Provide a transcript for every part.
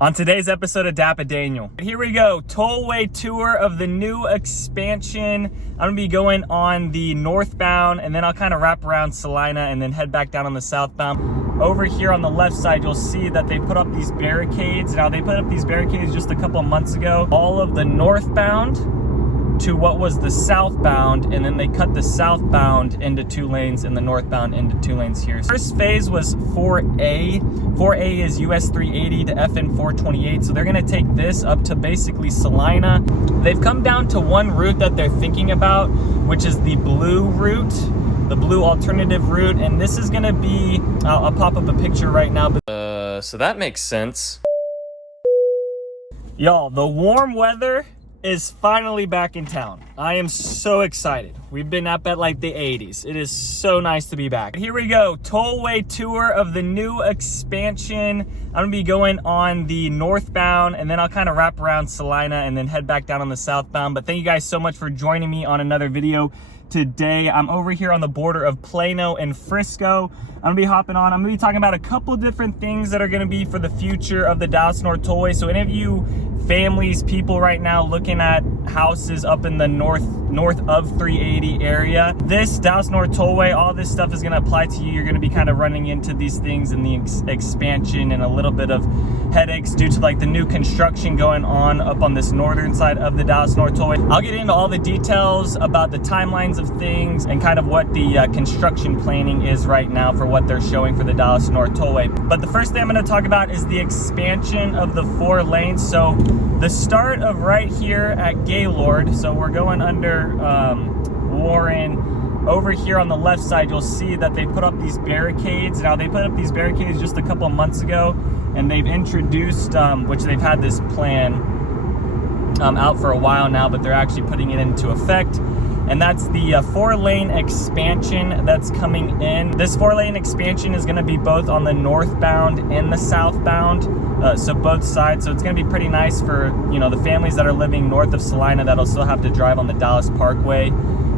On today's episode of DAPA.DANIEL, here we go, Tollway tour of the new expansion. I'm gonna be going on the northbound and then I'll kind of wrap around Salina and then head back down on the southbound. Over here on the left side, you'll see that they put up these barricades. Now they put up these barricades just a couple of months ago. All of the northbound to what was the southbound, and then they cut the southbound into 2 lanes and the northbound into 2 lanes here. First phase was 4A. 4A is US 380 to FN 428, so they're gonna take this up to basically Salina. They've come down to one route that they're thinking about, which is the blue route, the blue alternative route, and this is gonna be, I'll pop up a picture right now. So that makes sense. Y'all, the warm weather is finally back in town. I am so excited. We've been up at like the 80s. It is so nice to be back. Here we go, Tollway tour of the new expansion. I'm gonna be going on the northbound and then I'll kind of wrap around Salina and then head back down on the southbound. But thank you guys so much for joining me on another video today. I'm over here on the border of Plano and Frisco. I'm gonna be hopping on. I'm gonna be talking about a couple different things that are gonna be for the future of the Dallas North Tollway. So any of you families, people right now looking at houses up in the north of 380 area, this Dallas North Tollway, all this stuff is going to apply to you. You're going to be kind of running into these things in the expansion and a little bit of headaches due to like the new construction going on up on this northern side of the Dallas North Tollway. I'll get into all the details about the timelines of things and kind of what the construction planning is right now for what they're showing for the Dallas North Tollway. But the first thing I'm going to talk about is the expansion of the 4 lanes. So the start of right here at Gaylord, so we're going under Warren. Over here on the left side, you'll see that they put up these barricades. Now they put up these barricades just a couple of months ago, and they've introduced, which they've had this plan out for a while now, but they're actually putting it into effect. And that's the 4-lane expansion that's coming in. This 4-lane expansion is gonna be both on the northbound and the southbound, so both sides. So it's gonna be pretty nice for, you know, the families that are living north of Salina that'll still have to drive on the Dallas Parkway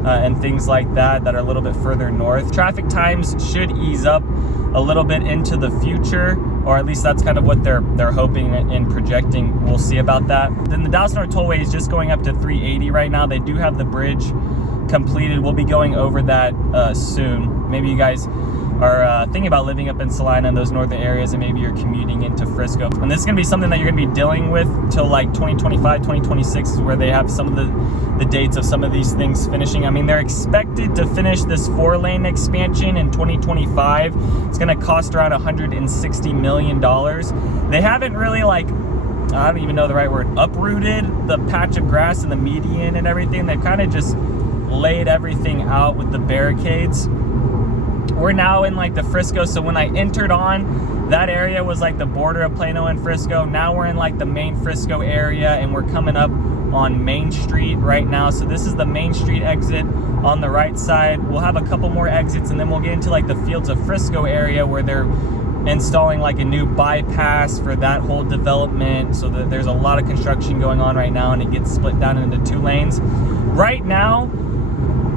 and things like that that are a little bit further north. Traffic times should ease up a little bit into the future, or at least that's kind of what they're hoping and projecting. We'll see about that. Then the Dallas North Tollway is just going up to 380 right now. They do have the bridge completed. We'll be going over that soon. Maybe you guys are thinking about living up in Salina and those northern areas, and maybe you're commuting into Frisco. And this is gonna be something that you're gonna be dealing with till like 2025, 2026 is where they have some of the dates of some of these things finishing. I mean, they're expected to finish this 4-lane expansion in 2025. It's gonna cost around $160 million. They haven't really like, I don't even know the right word, uprooted the patch of grass and the median and everything. They've kind of just laid everything out with the barricades. We're now in like the Frisco, so when I entered on, that area was like the border of Plano and Frisco. Now we're in like the main Frisco area and we're coming up on Main Street right now. So this is the Main Street exit on the right side. We'll have a couple more exits and then we'll get into like the Fields of Frisco area where they're installing like a new bypass for that whole development. So that there's a lot of construction going on right now and it gets split down into 2 lanes. Right now,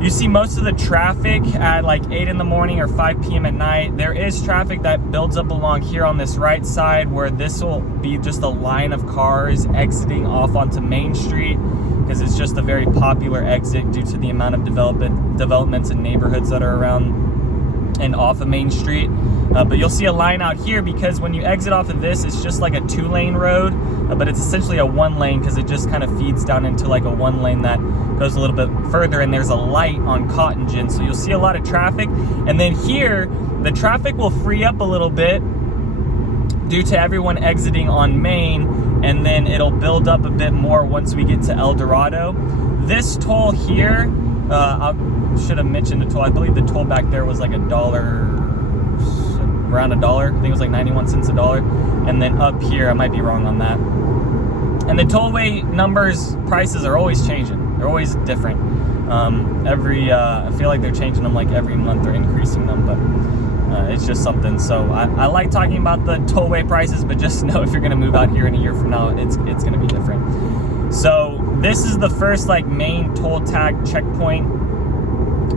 you see most of the traffic at like 8 in the morning or 5 p.m. at night. There is traffic that builds up along here on this right side where this will be just a line of cars exiting off onto Main Street because it's just a very popular exit due to the amount of developments and neighborhoods that are around and off of Main Street. But you'll see a line out here because when you exit off of this, it's just like a 2-lane road, but it's essentially a 1-lane because it just kind of feeds down into like a 1-lane that goes a little bit further, and there's a light on Cotton Gin. So you'll see a lot of traffic. And then here, the traffic will free up a little bit due to everyone exiting on Main, and then it'll build up a bit more once we get to El Dorado. This toll here, I should have mentioned the toll. I believe the toll back there was like $1, around $1. I think it was like 91 cents a dollar. And then up here, I might be wrong on that. And the tollway numbers, prices are always changing. They're always different. I feel like they're changing them like every month or increasing them, but it's just something. So I like talking about the tollway prices, but just know if you're gonna move out here in a year from now, it's gonna be different. So this is the first like main toll tag checkpoint.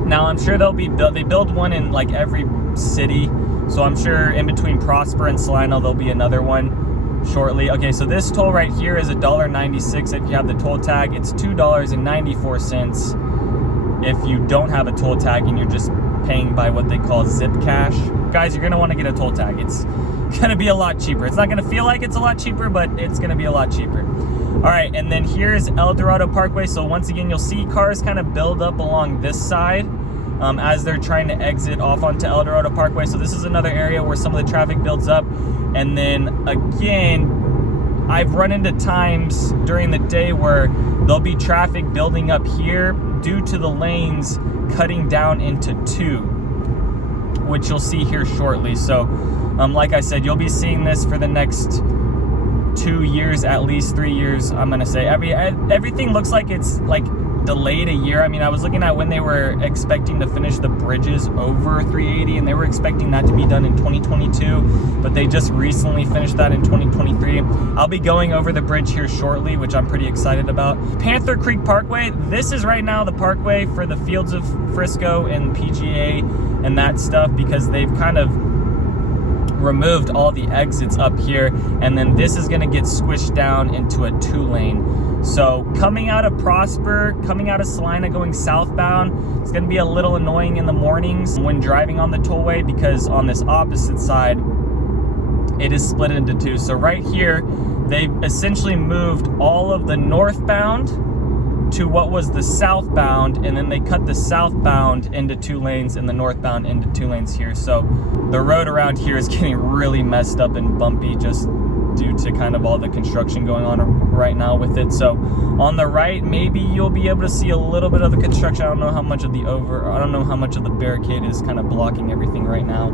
Now I'm sure they build one in like every city. So I'm sure in between Prosper and Salina, there'll be another one. shortly. Okay, so this toll right here is $1.96 if you have the toll tag. It's $2.94 if you don't have a toll tag and you're just paying by what they call zip cash. Guys, you're gonna want to get a toll tag. It's gonna be a lot cheaper. It's not gonna feel like it's a lot cheaper, but it's gonna be a lot cheaper. All right, and then here's El Dorado Parkway. So once again, you'll see cars kind of build up along this side as they're trying to exit off onto El Dorado Parkway. So this is another area where some of the traffic builds up. And then again, I've run into times during the day where there'll be traffic building up here due to the lanes cutting down into two, which you'll see here shortly. So like I said, you'll be seeing this for the next 2 years, at least 3 years. I'm gonna say everything looks like it's like delayed a year. I mean, I was looking at when they were expecting to finish the bridges over 380, and they were expecting that to be done in 2022, but they just recently finished that in 2023. I'll be going over the bridge here shortly, which I'm pretty excited about. Panther Creek Parkway, this is right now the parkway for the Fields of Frisco and PGA and that stuff, because they've kind of removed all the exits up here, and then this is going to get squished down into a 2-lane. So coming out of Prosper, coming out of Salina going southbound, it's going to be a little annoying in the mornings when driving on the tollway, because on this opposite side it is split into two. So right here they've essentially moved all of the northbound to what was the southbound, and then they cut the southbound into 2 lanes and the northbound into 2 lanes here. So the road around here is getting really messed up and bumpy just due to kind of all the construction going on right now with it. So on the right, maybe you'll be able to see a little bit of the construction. I don't know how much of the barricade is kind of blocking everything right now.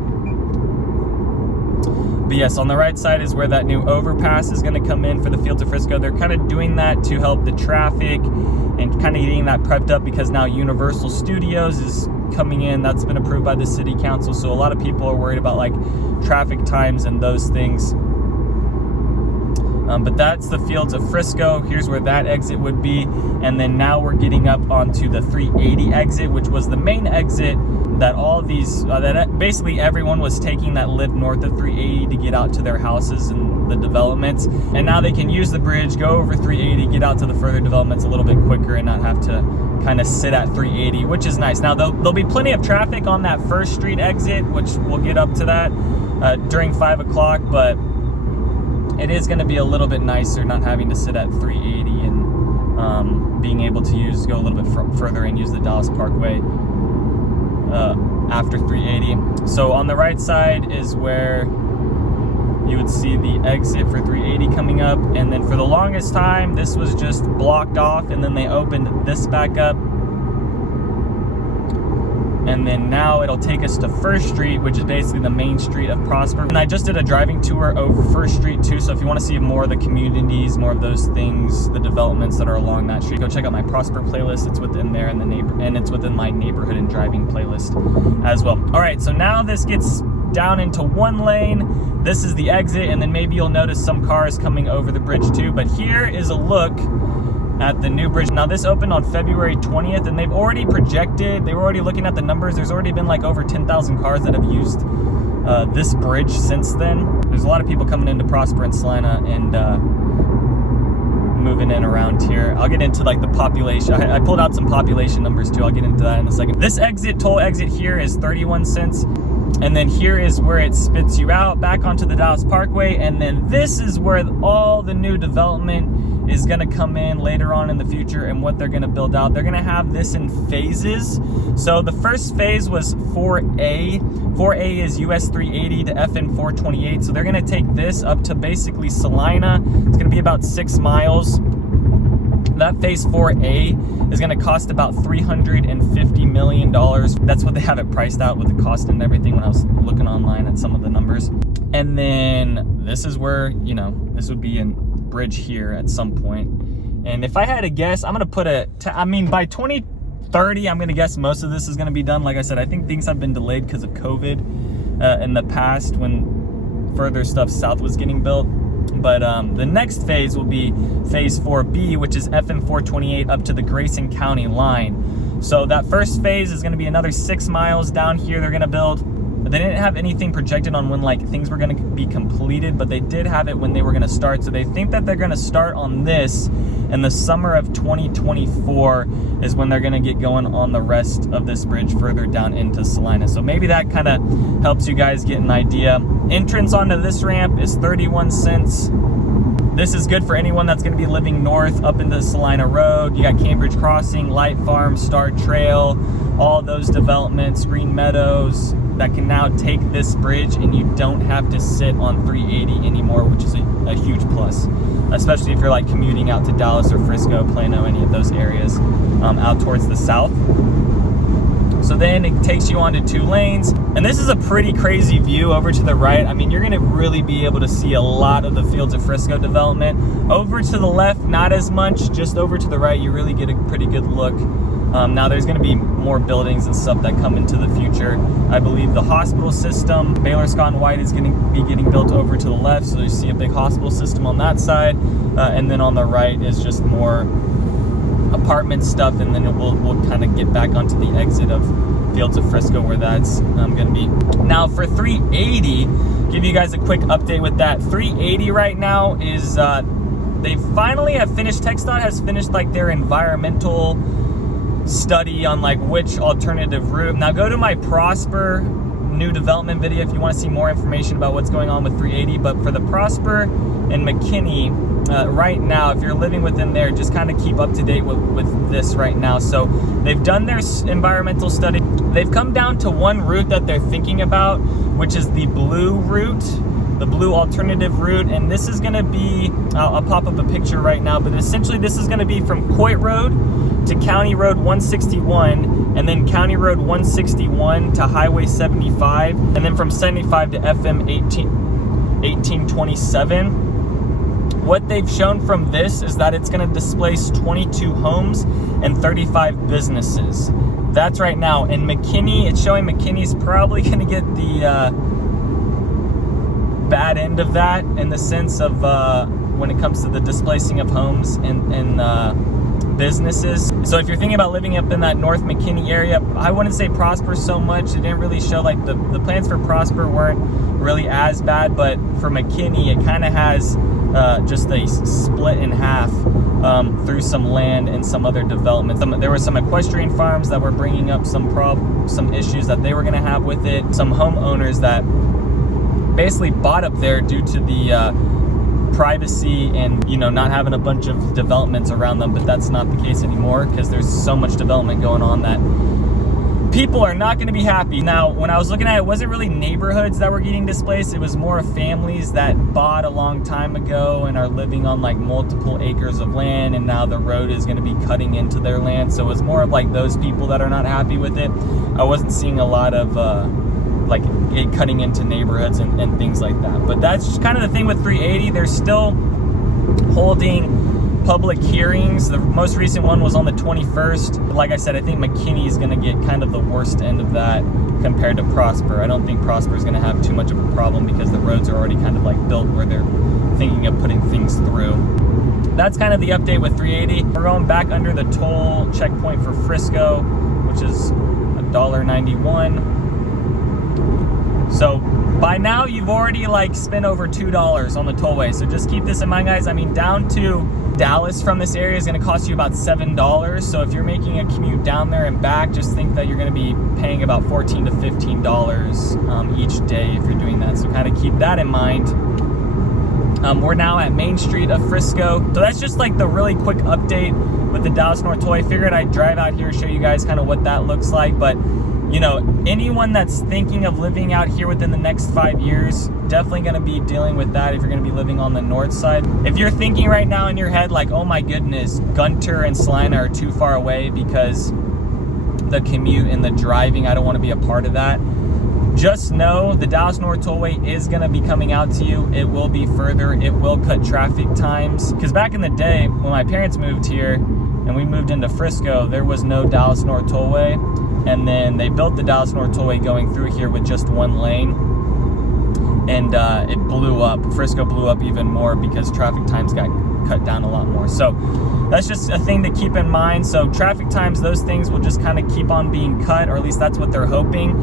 But yes, on the right side is where that new overpass is going to come in for the Fields of Frisco. They're kind of doing that to help the traffic and kind of getting that prepped up, because now Universal Studios is coming in. That's been approved by the city council. So a lot of people are worried about like traffic times and those things. But that's the Fields of Frisco. Here's where that exit would be. And then now we're getting up onto the 380 exit, which was the main exit that all these, that basically everyone was taking that lived north of 380 to get out to their houses and the developments. And now they can use the bridge, go over 380, get out to the further developments a little bit quicker and not have to kind of sit at 380, which is nice. Now there'll be plenty of traffic on that First Street exit, which we'll get up to that during 5 o'clock, but it is going to be a little bit nicer not having to sit at 380 and being able to go a little bit further and use the Dallas Parkway after 380. So on the right side is where you would see the exit for 380 coming up, and then for the longest time this was just blocked off, and then they opened this back up, and then now it'll take us to First Street, which is basically the main street of Prosper. And I just did a driving tour over First Street too, so if you want to see more of the communities, more of those things, the developments that are along that street, go check out my Prosper playlist. It's within there, and it's within my neighborhood and driving playlist as well. All right, so now this gets down into 1 lane. This is the exit, and then maybe you'll notice some cars coming over the bridge too. But here is a look at the new bridge. Now this opened on February 20th, and they've already projected, they were already looking at the numbers. There's already been like over 10,000 cars that have used this bridge since then. There's a lot of people coming into Prosper and Salina and moving in around here. I'll get into like the population. I pulled out some population numbers too. I'll get into that in a second. This toll exit here is 31 cents. And then here is where it spits you out back onto the Dallas Parkway. And then this is where all the new development is going to come in later on in the future, and what they're going to build out. They're going to have this in phases. So the first phase was 4A. 4A is US 380 to FN 428. So they're going to take this up to basically Salina. It's going to be about 6 miles. That phase 4A is going to cost about $350 million. That's what they have it priced out with the cost and everything when I was looking online at some of the numbers. And then this is where, you know, this would be in bridge here at some point. And if I had to guess, I'm going to put by 2030, I'm going to guess most of this is going to be done. Like I said, I think things have been delayed because of COVID in the past when further stuff south was getting built. But the next phase will be phase 4B, which is FN 428 up to the Grayson County line. So that first phase is going to be another 6 miles down here they're going to build. but they didn't have anything projected on when like things were going to be completed, but they did have it when they were going to start. So they think that they're going to start on this in the summer of 2024 is when they're going to get going on the rest of this bridge further down into Salina. So maybe that kind of helps you guys get an idea. Entrance onto this ramp is 31 cents. This is good for anyone that's going to be living north up into Salina Road. You got Cambridge Crossing, Light Farm, Star Trail, all those developments, Green Meadows, that can now take this bridge, and you don't have to sit on 380 anymore, which is a huge plus, especially if you're like commuting out to Dallas or Frisco, Plano, any of those areas out towards the south. So then it takes you onto 2 lanes, and this is a pretty crazy view over to the right. I mean, you're gonna really be able to see a lot of the Fields of Frisco development. Over to the left, not as much. Just over to the right, you really get a pretty good look. Now there's gonna be more buildings and stuff that come into the future. I believe the hospital system, Baylor Scott and White, is gonna be getting built over to the left, so you see a big hospital system on that side, and then on the right is just more apartment stuff, and then we'll kind of get back onto the exit of Fields of Frisco where that's gonna be. Now for 380, give you guys a quick update with that. 380 right now is they finally have finished, TxDOT has finished like their environmental study on like which alternative route. Now go to my Prosper new development video if you want to see more information about what's going on with 380. But for the Prosper and McKinney, right now, if you're living within there, just kind of keep up to date with this right now. So they've done their environmental study. They've come down to one route that they're thinking about, which is the blue route, the blue alternative route. And this is going to be, I'll pop up a picture right now, but essentially this is going to be from Coit Road to County Road 161, and then County Road 161 to Highway 75, and then from 75 to FM 1827. What they've shown from this is that it's going to displace 22 homes and 35 businesses. That's right now. And McKinney, it's showing McKinney's probably going to get the bad end of that, in the sense of when it comes to the displacing of homes and businesses. So if you're thinking about living up in that North McKinney area, I wouldn't say Prosper so much. It didn't really show, like the plans for Prosper weren't really as bad, but for McKinney, it kind of has just a split in half through some land and some other development. There were some equestrian farms that were bringing up some issues that they were going to have with it. Some homeowners that basically bought up there due to the privacy and, you know, not having a bunch of developments around them, but that's not the case anymore because there's so much development going on that people are not going to be happy. Now, when I was looking at it, it wasn't really neighborhoods that were getting displaced. It was more families that bought a long time ago and are living on like multiple acres of land, and now the road is going to be cutting into their land. So it was more of like those people that are not happy with it. I wasn't seeing a lot of like it cutting into neighborhoods and things like that. But that's just kind of the thing with 380. They're still holding public hearings. The most recent one was on the 21st. Like I said, I think McKinney is going to get kind of the worst end of that compared to Prosper. I don't think Prosper is going to have too much of a problem because the roads are already kind of like built where they're thinking of putting things through. That's kind of the update with 380. We're going back under the toll checkpoint for Frisco, which is $1.91. So by now you've already like spent over $2 on the tollway. So just keep this in mind, guys. I mean, down to Dallas from this area is going to cost you about $7. So if you're making a commute down there and back, just think that you're going to be paying about $14 to $15 each day if you're doing that. So kind of keep that in mind. We're now at Main Street of Frisco. So that's just like the really quick update with the Dallas North Tollway. Figured I'd drive out here, show you guys kind of what that looks like. But you know, anyone that's thinking of living out here within the next 5 years, definitely going to be dealing with that if you're going to be living on the north side. If you're thinking right now in your head like, oh my goodness, Gunter and Salina are too far away because the commute and the driving, I don't want to be a part of that. Just know the Dallas North Tollway is going to be coming out to you. It will be further. It will cut traffic times. Because back in the day, when my parents moved here and we moved into Frisco, there was no Dallas North Tollway. And then they built the Dallas North Tollway going through here with just one lane. and it blew up. Frisco blew up even more because traffic times got cut down a lot more. So that's just a thing to keep in mind. So traffic times, those things will just kind of keep on being cut, or at least that's what they're hoping.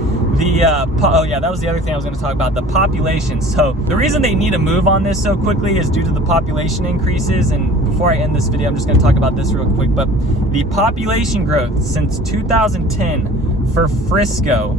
Oh yeah, that was the other thing I was going to talk about, the population. So the reason they need to move on this so quickly is due to the population increases. And before I end this video, I'm just going to talk about this real quick, but the population growth since 2010 for Frisco,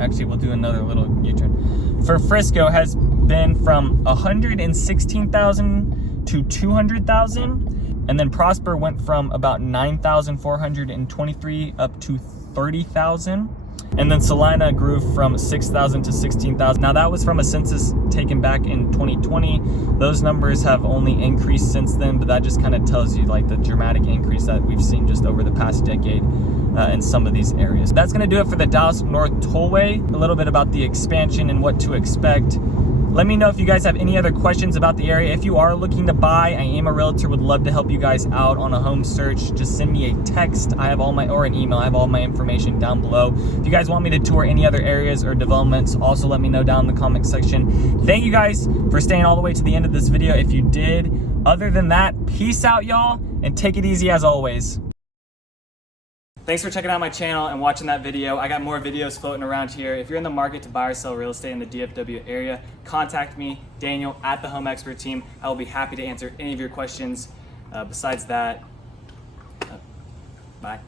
actually we'll do another little U-turn, for Frisco has been from 116,000 to 200,000, and then Prosper went from about 9,423 up to 30,000, and then Salina grew from 6,000 to 16,000. Now that was from a census taken back in 2020. Those numbers have only increased since then, but that just kind of tells you like the dramatic increase that we've seen just over the past decade in some of these areas. That's gonna do it for the Dallas North Tollway, a little bit about the expansion and what to expect. Let me know if you guys have any other questions about the area. If you are looking to buy, I am a realtor, would love to help you guys out on a home search. Just send me a text. I have all my, or an email. I have all my information down below. If you guys want me to tour any other areas or developments, also let me know down in the comment section. Thank you guys for staying all the way to the end of this video if you did. Other than that, peace out, y'all, and take it easy as always. Thanks for checking out my channel and watching that video. I got more videos floating around here. If you're in the market to buy or sell real estate in the DFW area, contact me, Daniel, at the Home Expert Team. I will be happy to answer any of your questions. Besides that, bye.